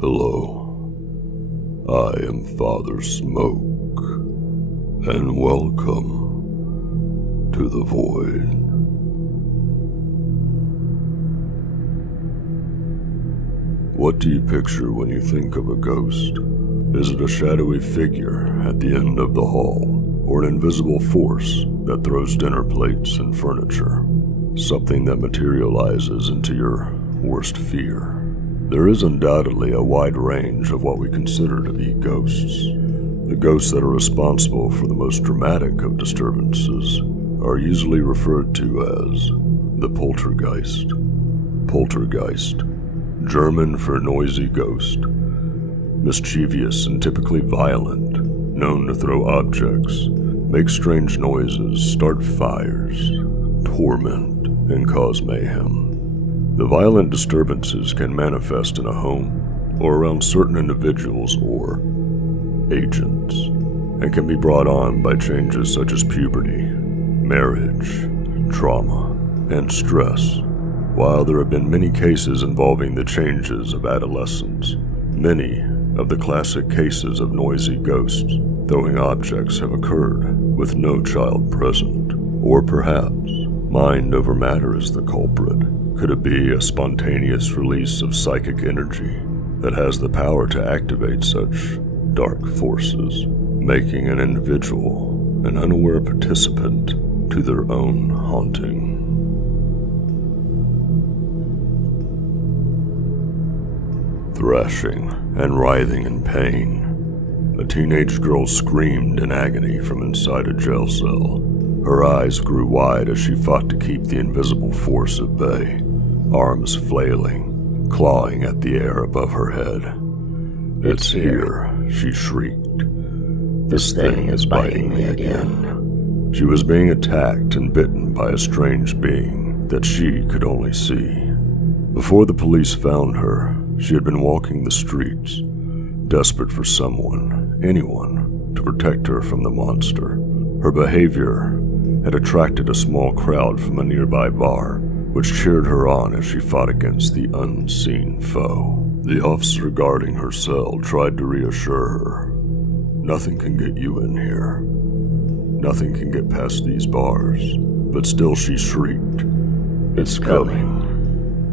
Hello, I am Father Smoke, and welcome to the Void. What do you picture when you think of a ghost? Is it a shadowy figure at the end of the hall, or an invisible force that throws dinner plates and furniture? Something that materializes into your worst fear? There is undoubtedly a wide range of what we consider to be ghosts. The ghosts that are responsible for the most dramatic of disturbances are usually referred to as the poltergeist. Poltergeist, German for noisy ghost, mischievous and typically violent, known to throw objects, make strange noises, start fires, torment, and cause mayhem. The violent disturbances can manifest in a home or around certain individuals or agents, and can be brought on by changes such as puberty, marriage, trauma, and stress. While there have been many cases involving the changes of adolescence, many of the classic cases of noisy ghosts throwing objects have occurred with no child present. Or perhaps mind over matter is the culprit. Could it be a spontaneous release of psychic energy that has the power to activate such dark forces, making an individual an unaware participant to their own haunting? Thrashing and writhing in pain, a teenage girl screamed in agony from inside a jail cell. Her eyes grew wide as she fought to keep the invisible force at bay, arms flailing, clawing at the air above her head. "It's here," she shrieked. "This thing is biting me again." She was being attacked and bitten by a strange being that she could only see. Before the police found her, she had been walking the streets, desperate for someone, anyone, to protect her from the monster. Her behavior had attracted a small crowd from a nearby bar, which cheered her on as she fought against the unseen foe. The officer guarding her cell tried to reassure her. "Nothing can get you in here. Nothing can get past these bars." But still she shrieked, "It's coming.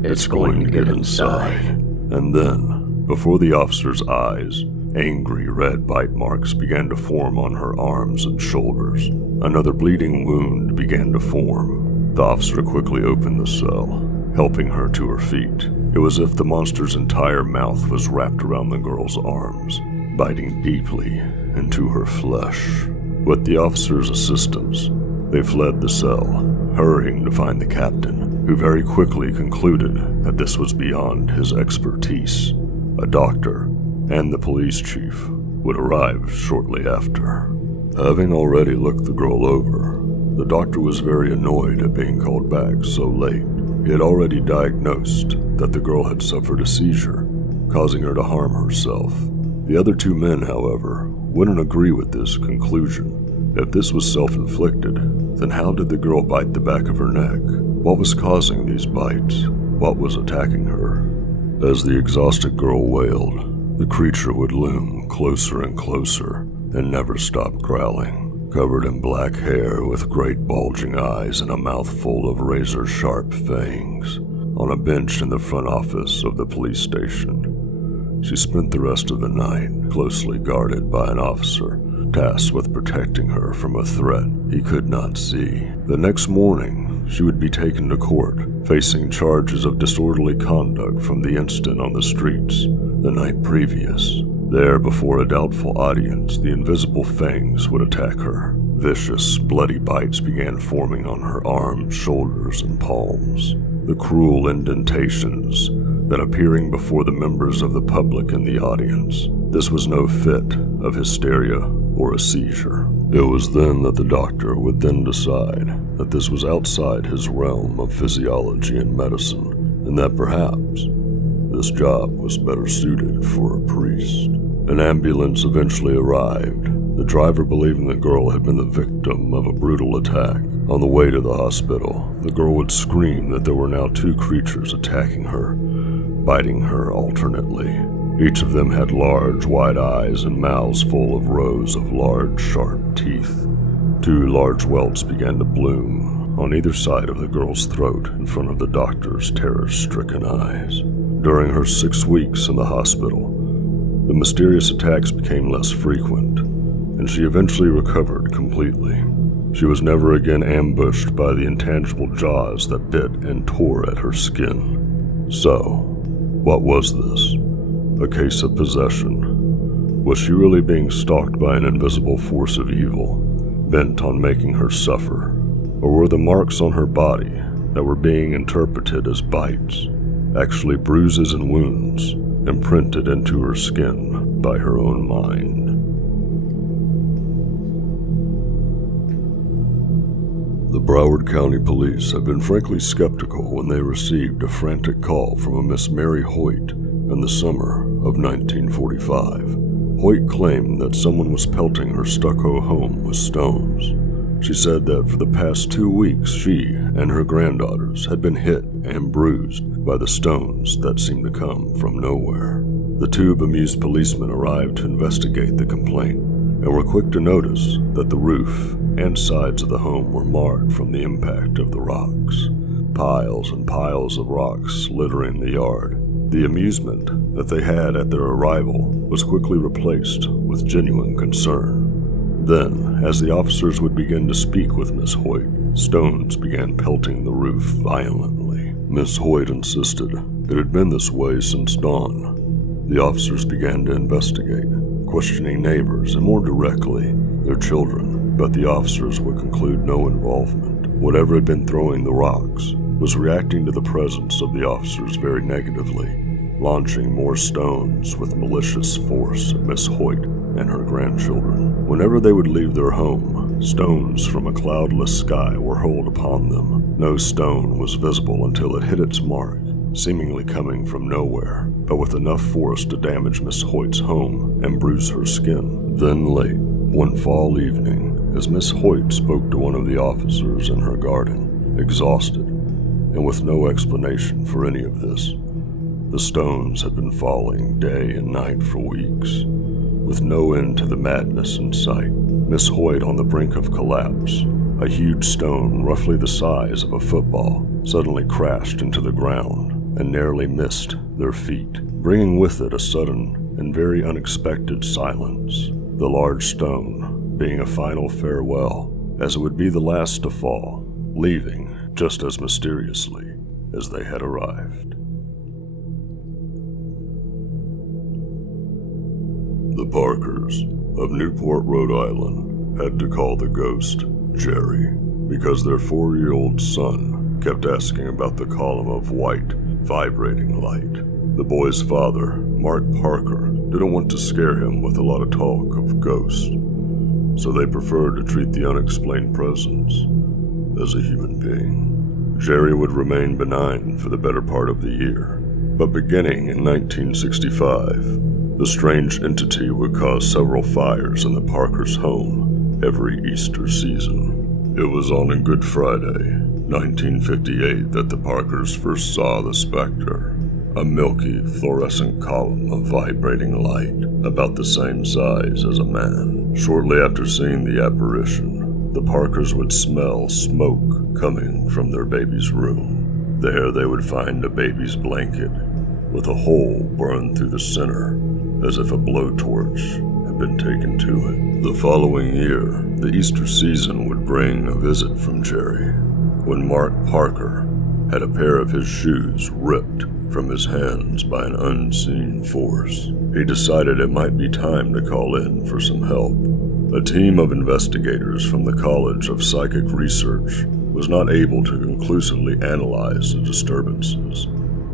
It's going to get inside." And then, before the officer's eyes, angry red bite marks began to form on her arms and shoulders. Another bleeding wound began to form. The officer quickly opened the cell, helping her to her feet. It was as if the monster's entire mouth was wrapped around the girl's arms, biting deeply into her flesh. With the officer's assistance, they fled the cell, hurrying to find the captain, who very quickly concluded that this was beyond his expertise. A doctor and the police chief would arrive shortly after. Having already looked the girl over, the doctor was very annoyed at being called back so late. He had already diagnosed that the girl had suffered a seizure, causing her to harm herself. The other two men, however, wouldn't agree with this conclusion. If this was self-inflicted, then how did the girl bite the back of her neck? What was causing these bites? What was attacking her? As the exhausted girl wailed, the creature would loom closer and closer and never stop growling. Covered in black hair with great bulging eyes and a mouth full of razor-sharp fangs, on a bench in the front office of the police station, she spent the rest of the night closely guarded by an officer tasked with protecting her from a threat he could not see. The next morning, she would be taken to court, facing charges of disorderly conduct from the incident on the streets the night previous. There, before a doubtful audience, the invisible fangs would attack her. Vicious, bloody bites began forming on her arms, shoulders, and palms. The cruel indentations that appearing before the members of the public in the audience. This was no fit of hysteria or a seizure. It was then that the doctor would then decide that this was outside his realm of physiology and medicine, and that perhaps this job was better suited for a priest. An ambulance eventually arrived, the driver believing the girl had been the victim of a brutal attack. On the way to the hospital, the girl would scream that there were now two creatures attacking her, biting her alternately. Each of them had large, wide eyes and mouths full of rows of large, sharp teeth. 2 large welts began to bloom on either side of the girl's throat in front of the doctor's terror-stricken eyes. During her 6 weeks in the hospital, the mysterious attacks became less frequent, and she eventually recovered completely. She was never again ambushed by the intangible jaws that bit and tore at her skin. So, what was this? A case of possession? Was she really being stalked by an invisible force of evil, bent on making her suffer? Or were the marks on her body that were being interpreted as bites actually bruises and wounds imprinted into her skin by her own mind? The Broward County Police had been frankly skeptical when they received a frantic call from a Miss Mary Hoyt in the summer of 1945. Hoyt claimed that someone was pelting her stucco home with stones. She said that for the past 2 weeks she and her granddaughters had been hit and bruised by the stones that seemed to come from nowhere. The 2 bemused policemen arrived to investigate the complaint and were quick to notice that the roof and sides of the home were marred from the impact of the rocks. Piles and piles of rocks littering the yard. The amusement that they had at their arrival was quickly replaced with genuine concern. Then, as the officers would begin to speak with Miss Hoyt, stones began pelting the roof violently. Miss Hoyt insisted it had been this way since dawn. The officers began to investigate, questioning neighbors and more directly, their children, but the officers would conclude no involvement. Whatever had been throwing the rocks was reacting to the presence of the officers very negatively, launching more stones with malicious force at Miss Hoyt and her grandchildren. Whenever they would leave their home, stones from a cloudless sky were hurled upon them. No stone was visible until it hit its mark, seemingly coming from nowhere, but with enough force to damage Miss Hoyt's home and bruise her skin. Then late, one fall evening, as Miss Hoyt spoke to one of the officers in her garden, exhausted, and with no explanation for any of this. The stones had been falling day and night for weeks, with no end to the madness in sight. Miss Hoyt on the brink of collapse. A huge stone, roughly the size of a football, suddenly crashed into the ground and narrowly missed their feet, bringing with it a sudden and very unexpected silence. The large stone being a final farewell, as it would be the last to fall, leaving just as mysteriously as they had arrived. The Parkers of Newport, Rhode Island, had to call the ghost Jerry because their 4-year-old son kept asking about the column of white, vibrating light. The boy's father, Mark Parker, didn't want to scare him with a lot of talk of ghosts, so they preferred to treat the unexplained presence as a human being. Jerry would remain benign for the better part of the year, but beginning in 1965, the strange entity would cause several fires in the Parkers' home every Easter season. It was on a Good Friday, 1958, that the Parkers first saw the specter, a milky, fluorescent column of vibrating light about the same size as a man. Shortly after seeing the apparition, the Parkers would smell smoke coming from their baby's room. There they would find a baby's blanket with a hole burned through the center, as if a blowtorch had been taken to it. The following year, the Easter season would bring a visit from Jerry, when Mark Parker had a pair of his shoes ripped from his hands by an unseen force. He decided it might be time to call in for some help. A team of investigators from the College of Psychic Research was not able to conclusively analyze the disturbances,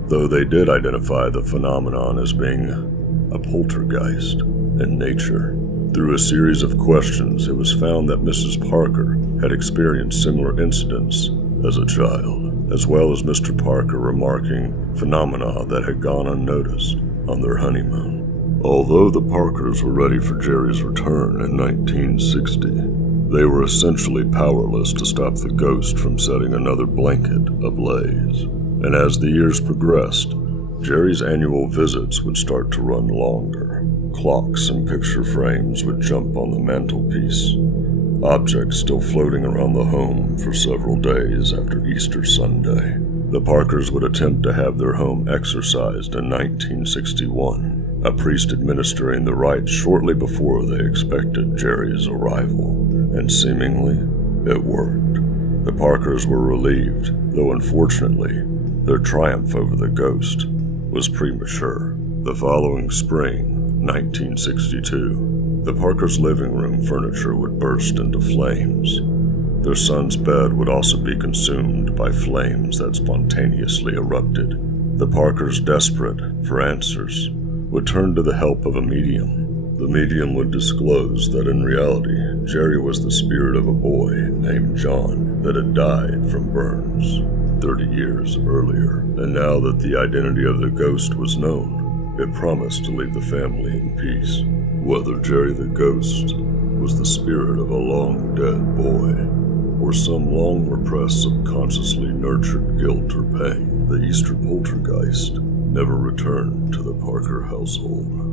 though they did identify the phenomenon as being a poltergeist in nature. Through a series of questions, it was found that Mrs. Parker had experienced similar incidents as a child, as well as Mr. Parker remarking phenomena that had gone unnoticed on their honeymoon. Although the Parkers were ready for Jerry's return in 1960, they were essentially powerless to stop the ghost from setting another blanket ablaze. And as the years progressed, Jerry's annual visits would start to run longer. Clocks and picture frames would jump on the mantelpiece, objects still floating around the home for several days after Easter Sunday. The Parkers would attempt to have their home exorcised in 1961, a priest administering the rites shortly before they expected Jerry's arrival, and seemingly, it worked. The Parkers were relieved, though unfortunately, their triumph over the ghost was premature. The following spring, 1962, the Parkers' living room furniture would burst into flames. Their son's bed would also be consumed by flames that spontaneously erupted. The Parkers, desperate for answers, would turn to the help of a medium. The medium would disclose that in reality, Jerry was the spirit of a boy named John that had died from burns 30 years earlier. And now that the identity of the ghost was known, it promised to leave the family in peace. Whether Jerry the ghost was the spirit of a long-dead boy, or some long-repressed, subconsciously nurtured guilt or pain, the Easter poltergeist never returned to the Parker household.